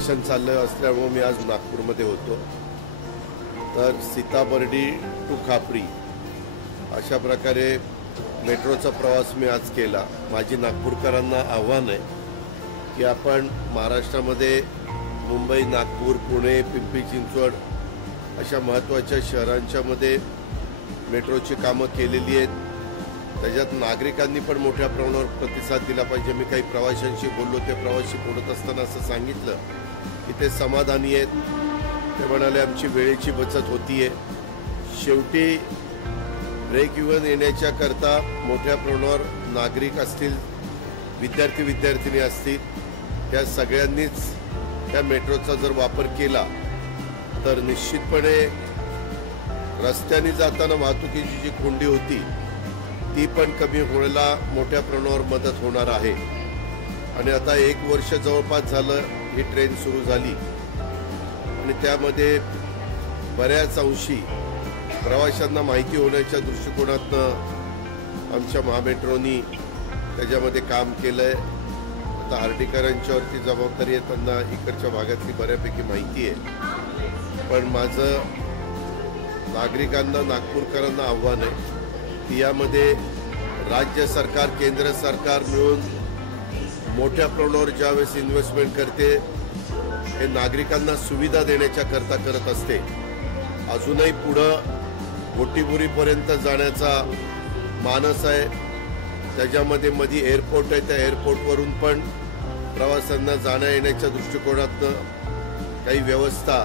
अधिवेशन चाललं असल्यामुळे मी आज नागपूरमध्ये होतो। तर सीताबर्डी टू खापरी अशा प्रकारे मेट्रोचा प्रवास मी आज केला। माझी नागपूरकरांना आव्हान आहे की आपण महाराष्ट्रामध्ये मुंबई, नागपूर, पुणे, पिंपरी चिंचवड अशा महत्त्वाच्या शहरांच्यामध्ये मेट्रोची कामं केलेली आहेत। त्याच्यात नागरिकांनी पण मोठ्या प्रमाणावर प्रतिसाद दिला पाहिजे। मी काही प्रवाशांशी बोललो, ते प्रवासी बोलत असताना असं सांगितलं की ते समाधानी आहेत। ते म्हणाले आमची वेळेची बचत होतीये। शेवटी ब्रेक इव्हन येण्याच्या करता मोठ्या प्रमाणावर नागरिक असतील, विद्यार्थी असतील, त्या सगळ्यांनीच त्या मेट्रोचा जर वापर केला तर निश्चितपणे रस्त्याने जाताना वाहतुकीची जी कोंडी होती ती पण कमी होण्याला मोठ्या प्रमाणावर मदत होणार आहे। आणि आता 1 वर्ष जवळपास झालं ही ट्रेन सुरू झाली आणि त्यामध्ये बऱ्याच अंशी प्रवाशांना माहिती होण्याच्या दृष्टिकोनातनं आमच्या महामेट्रोनी त्याच्यामध्ये काम केलंय। आता हर्डीकरांच्यावरती जबाबदारी आहे, त्यांना इकडच्या भागातली बऱ्यापैकी माहिती आहे। पण माझं नागरिकांना, नागपूरकरांना आव्हान आहे की यामध्ये राज्य सरकार, केंद्र सरकार मिळून मोठ्या प्रमाणावर ज्यावेळेस इन्व्हेस्टमेंट करते हे नागरिकांना सुविधा देण्याच्या करता करत असते। अजूनही पुढं गोटीबुरीपर्यंत जाण्याचा मानस आहे। त्याच्यामध्ये मध्ये एअरपोर्ट आहे, त्या एअरपोर्टवरून पण प्रवाशांना जाण्या येण्याच्या दृष्टिकोनातनं काही व्यवस्था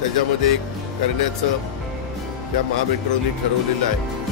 त्याच्यामध्ये करण्याचं त्या महामेट्रोनी ठरवलेलं आहे।